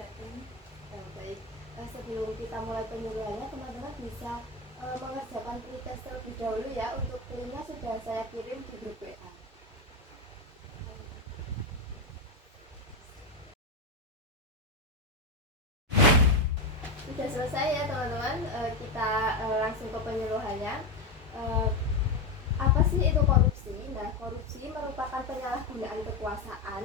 mengerjakan. Baik. Sebelum kita mulai penyuluhannya, teman-teman bisa mengerjakan pretest terlebih dahulu ya. Untuk linknya sudah saya kirim di grup WA. Sudah selesai ya teman-teman. Kita langsung ke penyuluhannya. Apa sih itu korupsi? Nah, korupsi merupakan penyalahgunaan kekuasaan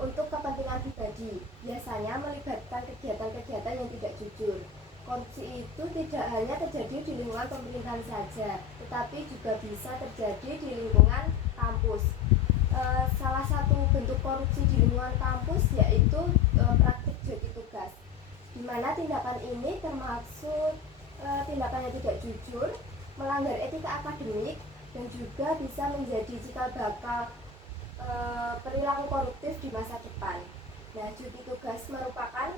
untuk kepentingan pribadi, biasanya melibatkan kegiatan-kegiatan yang tidak jujur. Korupsi itu tidak hanya terjadi di lingkungan pemerintahan saja, tetapi juga bisa terjadi di lingkungan kampus. Salah satu bentuk korupsi di lingkungan kampus yaitu praktik joki tugas, di mana tindakan ini termasuk tindakan yang tidak jujur, melanggar etika akademik, dan juga bisa menjadi cikal bakal perilaku koruptif di masa depan. Nah, joki tugas merupakan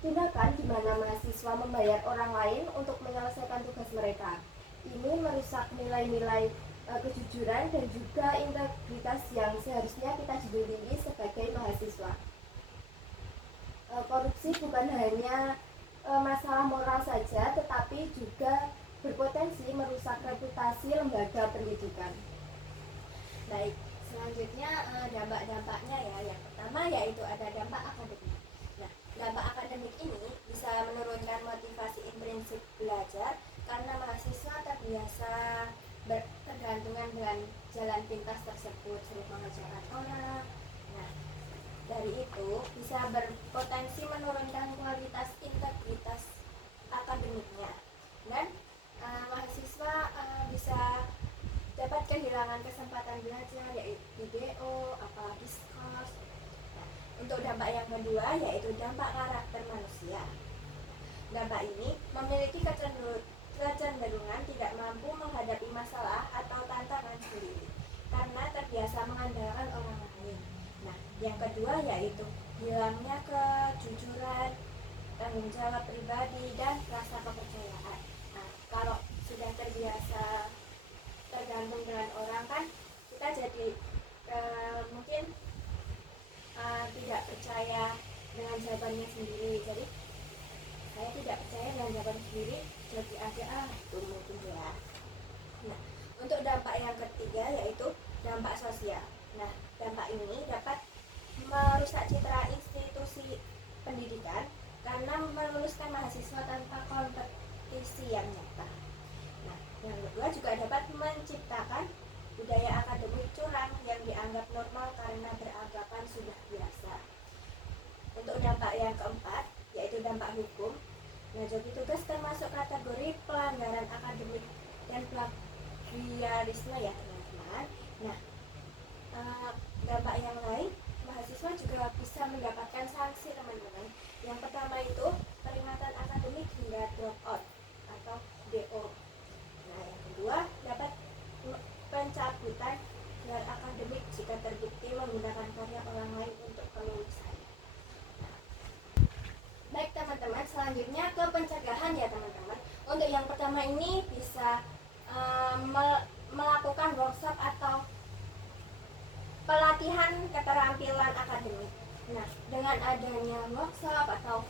tindakan di mana mahasiswa membayar orang lain untuk menyelesaikan tugas mereka. Ini merusak nilai-nilai kejujuran dan juga integritas yang seharusnya kita dimiliki sebagai mahasiswa. Korupsi bukan hanya masalah moral saja, tetapi juga berpotensi merusak reputasi lembaga pendidikan. Baik, selanjutnya dampak-dampaknya ya. Yang pertama yaitu ada dampak akademik. Nah, dampak akademik ini bisa menurunkan motivasi intrinsik belajar karena mahasiswa terbiasa bertergantungan dengan jalan pintas tersebut, sering mengerjakan orang. Nah, dari itu bisa berpotensi menurunkan kualitas integritas akademiknya, dan mahasiswa bisa dapat kehilangan kesempatan belajar, yaitu DO, diskus. Nah, untuk dampak yang kedua yaitu dampak karakter manusia. Dampak ini memiliki kecenderungan tidak mampu menghadapi masalah atau tantangan sendiri karena terbiasa mengandalkan orang lain. Nah, yang kedua yaitu hilangnya kejujuran, tanggung jawab pribadi, dan rasa kepercayaan. Nah, kalau sudah terbiasa tergantung dengan orang kan, kita jadi mungkin tidak percaya dengan jawabannya sendiri. Jadi saya tidak percaya dengan jawaban sendiri, jadi aja tunggu ya. Nah, untuk dampak yang ketiga yaitu dampak sosial. Nah, dampak ini dapat merusak citra institusi pendidikan karena meluluskan mahasiswa tanpa kompetisi yang nyata. Nah, yang kedua juga dapat menciptakan budaya akademik curang yang dianggap normal karena beranggapan sudah biasa. Untuk dampak yang keempat yaitu dampak hukum. Nah, joki tugas termasuk kategori pelanggaran akademik dan plagiarisme ya teman-teman. Nah, dampak yang lain, mahasiswa juga bisa mendapatkan sanksi teman-teman. Yang pertama itu peringatan akademik hingga drop out atau DO. Nah, yang kedua dapat pencabutan gelar akademik jika terbukti menggunakan karya orang lain untuk kelulusan. Baik teman-teman, selanjutnya ke pencegahan ya teman-teman. Untuk yang pertama ini bisa melakukan workshop atau pelatihan keterampilan akademik. Nah, dengan adanya workshop atau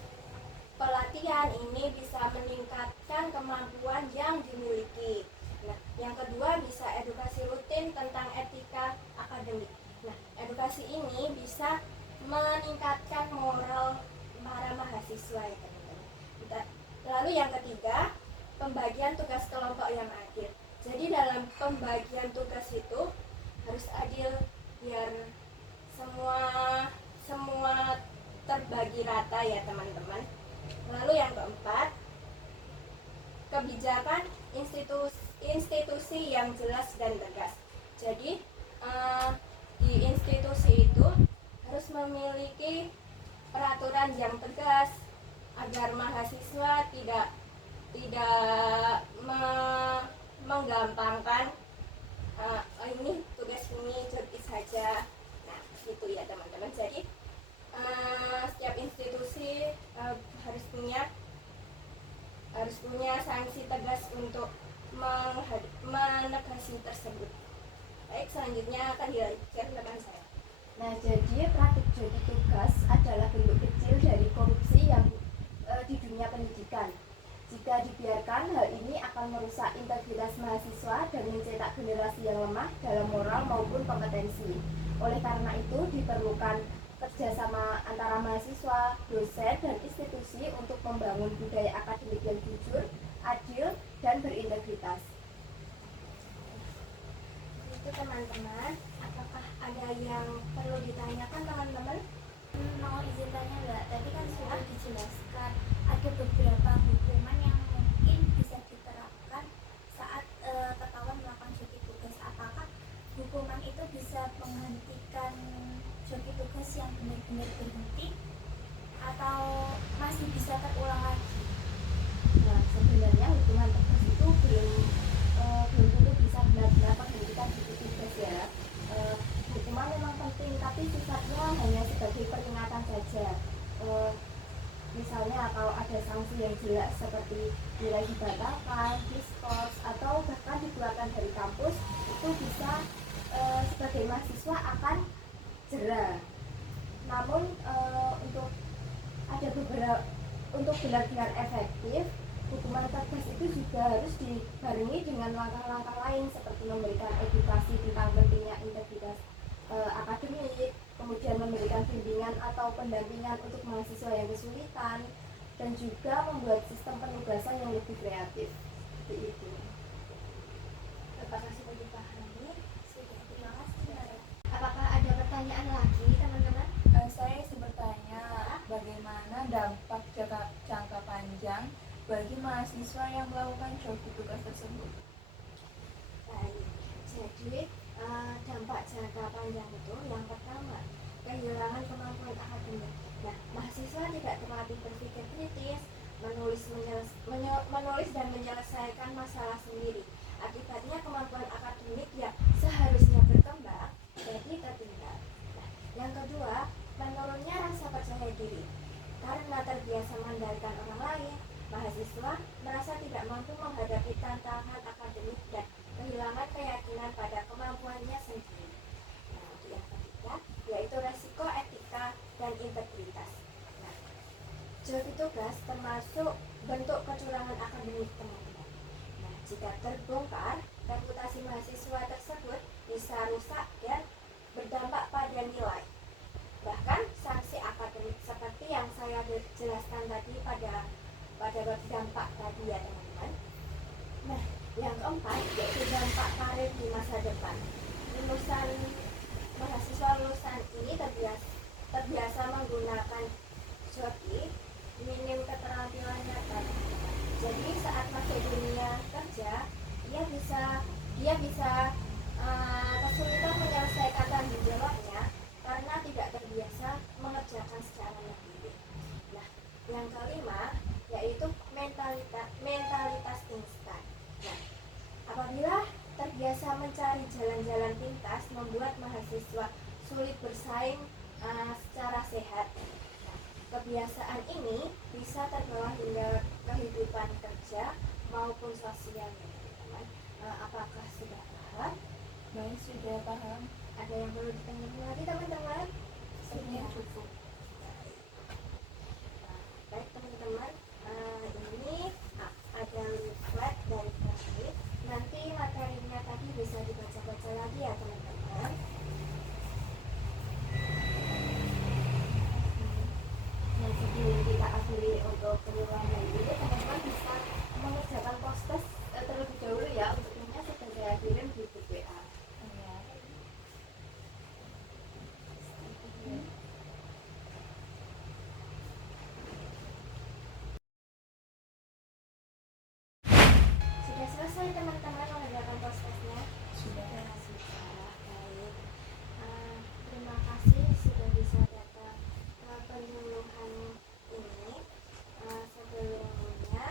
pelatihan ini bisa meningkatkan kemampuan yang dimiliki. Nah, yang kedua bisa edukasi rutin tentang etika akademik. Nah, edukasi ini bisa meningkatkan moral para mahasiswa ya teman-teman. Lalu yang ketiga, pembagian tugas kelompok yang adil. Jadi dalam pembagian tugas itu harus adil biar semua terbagi rata ya teman-teman. Lalu yang keempat, kebijakan institusi yang jelas dan tegas. Jadi di institusi itu harus memiliki peraturan yang tegas agar mahasiswa tidak menggampangkan ini tugas ini jadi saja. Nah, gitu ya teman-teman. Jadi setiap institusi harus punya sanksi tegas untuk menegasi tersebut. Baik, selanjutnya akan dilanjutkan teman saya. Nah, jadi praktik joki tugas adalah bentuk kecil dari korupsi yang di dunia pendidikan. Jika dibiarkan, hal ini akan merusak integritas mahasiswa dan mencetak generasi yang lemah dalam moral maupun kompetensi. Oleh karena itu, diperlukan kerjasama antara mahasiswa, dosen, dan institusi untuk membangun budaya akademik yang jujur, adil, dan berintegritas. Itu teman-teman, apakah ada yang perlu ditanyakan teman-teman? Mau izin tanya Mbak, tadi kan sudah dijelaskan ada beberapa hukuman yang mungkin bisa diterapkan saat ketahuan melakukan joki tugas. Apakah hukuman itu bisa menghentikan joki tugas yang benar-benar berhenti atau masih bisa terulang lagi? Nah, sebenarnya hukuman tegas itu belum tentu bisa benar-benar menghentikan joki tugas ya. Hukuman memang penting, tapi sifatnya hanya sebagai peringatan saja. Misalnya kalau ada sanksi yang jelas seperti nilai dibatalkan, diskors, atau bahkan dikeluarkan dari kampus, itu bisa sebagai mahasiswa akan jera. Namun untuk benar-benar efektif, hukuman tegas itu juga harus dibarengi dengan langkah-langkah lain seperti memberikan edukasi tentang pentingnya integritas akademik, kemudian memberikan bimbingan atau pendampingan untuk mahasiswa yang kesulitan, dan juga membuat sistem penugasan yang lebih kreatif. Seperti itu. Apakah sudah dipahami? Sudah, terima kasih Mbak. Apakah ada pertanyaan lagi teman-teman? Saya ingin bertanya, bagaimana dampak jangka panjang bagi mahasiswa yang melakukan joki tugas tersebut? Baik, jadi dampak jangka panjang itu yang pertama, kehilangan kemampuan akademik. Nah, mahasiswa tidak terlatih berpikir kritis, menulis dan menyelesaikan masalah sendiri. Akibatnya kemampuan akademik yang seharusnya berkembang jadi tertinggal. Nah, yang kedua, menurunnya rasa percaya diri. Karena terbiasa mengandalkan orang lain, mahasiswa merasa tidak mampu menghadapi tantangan akademik dan kehilangan keyakinan pada kemampuannya sendiri. Nah, yang ketiga yaitu resiko etika dan integritas. Nah, joki tugas termasuk bentuk kecurangan akademik teman-teman. Nah, jika terbongkar, reputasi mahasiswa tersebut bisa rusak dan berdampak pada nilai. Bahkan sanksi akademik seperti yang saya jelaskan tadi pada dampak tadi ya teman-teman. Nah, yang keempat yaitu dampak karir di masa depan. Mahasiswa lulusan ini terbiasa menggunakan joki, minim keterampilannya kan. Jadi saat masuk dunia kerja, dia bisa kesulitan menyelesaikan tanggung jawabnya karena tidak terbiasa mengerjakan secara mandiri. Nah, yang kelima yaitu mentalitas instan. Nah, apabila terbiasa mencari jalan-jalan pintas membuat mahasiswa sulit bersaing secara sehat. Nah, kebiasaan ini bisa terbawa hingga kehidupan kerja maupun sosial, teman-teman. Apakah sudah paham? Baik, sudah paham. Ada yang perlu ditanyakan lagi teman-teman? Sebenarnya cukup. Baik teman-teman, ini ada leaflet dari Pranit. Nanti materinya tadi bisa dibaca-baca lagi ya teman-teman. Nah, sebelum kita akhiri untuk penyuluhan hari ini, teman-teman bisa mengerjakan post-test terlebih dahulu ya. Untuknya sudah saya kirim di grup WA. Sudah selesai teman-teman mengerjakan post-testnya? Sudah. Baik. Terima kasih sudah bisa datang ke penyuluhan ini. Sebelumnya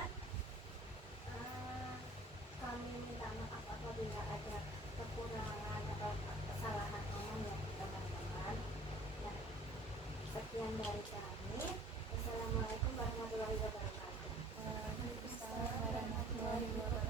kami minta maaf apabila ada kekurangan atau kesalahan ngomong ya teman-teman. Nah, sekian dari kami. Wassalamualaikum warahmatullahi wabarakatuh. Waalaikumsalam warahmatullahi wabarakatuh.